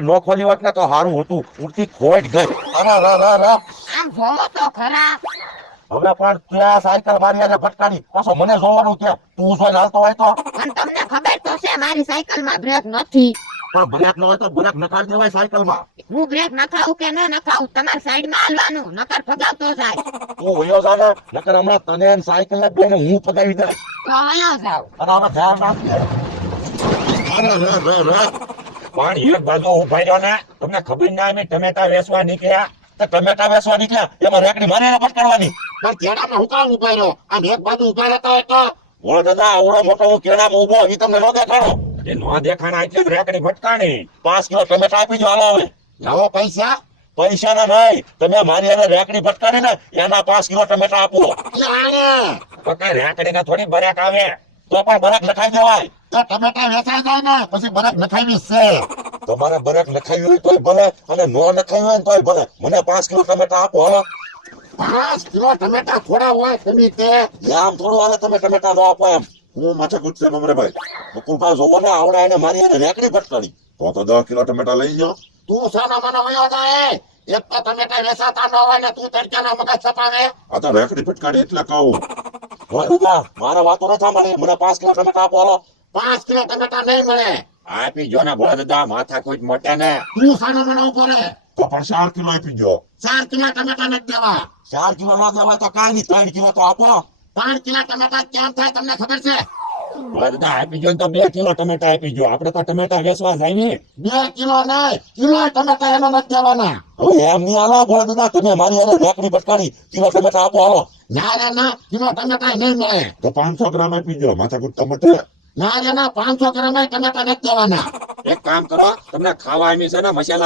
નો ખોલી હોત ને તો સારું હતું. ઉડતી ખોટ ગઈ. અરે રે રે રે. આમ જોવો તો ખરા. હવે પણ ત્યાં સાયકલ મારી અને ફટકારી પાછો મને જોવાનું ત્યાં તું જોઈને હાલતો હોય તો. પણ તમને ખબર તો છે મારી સાયકલમાં બ્રેક નથી. પણ બ્રેક ન હોય તો બ્રેક નખાડી દેવાય સાયકલમાં. હું બ્રેક નખાવું કે ન નખાવું તમારે સાઈડમાં હાલવાનું નકર ભગાવતો જાય. તું વયો જા ને નકર હમણાં તને અને સાયકલ ને બેને હું ફગાવી દઈશ. તો અહીંયા જાવ. અને આમાં ધ્યાન રાખજે. અરે રે રે રે. પણ એક બાજુ ઉભા રહ્યો ને તમને ખબર ના આવી ટમેટા વેચવા નીકળ્યા તો ટમેટા વેચવા નીકળ્યા એમાં રેકડી મારે પટકાડવાની. પણ કેળામાં હું કામ ઉભા રહ્યો? આમ એક બાજુ ઉભા રહેતા હોય તો ઓળો દાદા આવડો મોટો હું કેળામાં ઉભો એ તમને ન દેખાડો. એ ન દેખાણા એટલે જ રેકડી ફટકાણી. 5 કિલો ટમેટા આપી દો હાલો હવે. લાવો પૈસા. પૈસા ના નહીં તમે મારી એને રેકડી ફટકારી ને એના 5 કિલો ટમેટા આપો. એટલે આને તો કઈ રેકડી ને થોડી બરેક આવે તો પણ બરેક લખાઈ દેવાય. તો ટમેટા વેચાઈ જાય ને પછી બરફ નખાવી છે. તમારે બરેક લખાવી હોય તોય ભલે અને નો લખાવી હોય ને તોય ભલે મને 5 કિલો ટમેટા આપો હાલો. 5 કિલો ટમેટા થોડા હોય તમે તે આમ થોડું હાલે તમે ટમેટા નો આપો એમ. હું માથે ગુસ્સે મમરેભાઈ મુકુલભાઈ જોવો ને આવડે એને મારી એને રેકડી ફટકારી તો 10 કિલો ટમેટા લઈ જાઓ. તું સાના મને વયો જાય. એક તો ટમેટા વેચાતા ન હોય ને તું તડકાના મગજ છપાવે. આ તો રેકડી ફટકારી એટલે કહું. મારા વાતો ન સાંભળે મને 5 કિલો ટમેટા આપો હાલો. 5 કિલો ટમેટા નહીં મળે. આપી જો ને ભોળા દાદા માથા કોઈ મોટા ને. તું સાના મને ઉભો રહે. તો પણ 4 કિલો આપી જો. 4 કિલો ટમેટા નથી દેવા. 4 કિલો ના દેવાય તો કાંઈ નહીં 3 કિલો તો આપો. 5 કિલો ટમેટા કેમ થાય તમને ખબર છે? ભોળા દાદા આપી જો ને તો 2 કિલો ટમેટા આપી જો. આપણે તો ટમેટા વેચવા જાય ને. 2 કિલો નહીં કિલો ટમેટા એનો નથી દેવાના. હવે એમ નહીં હાલો ભોળા દાદા તમે મારી એને રેકડી ફટકારી કિલો ટમેટા આપો હાલો. ના રે ના કિલો ટમેટા નહીં મળે. તો 500 ગ્રામ આપી જો માથા કુટ ટમેટા. ના રે ના 500 ગ્રામ ટમેટા નથી દેવાના. એક કામ કરો તમને ખાવા એમી છે ને મસાલા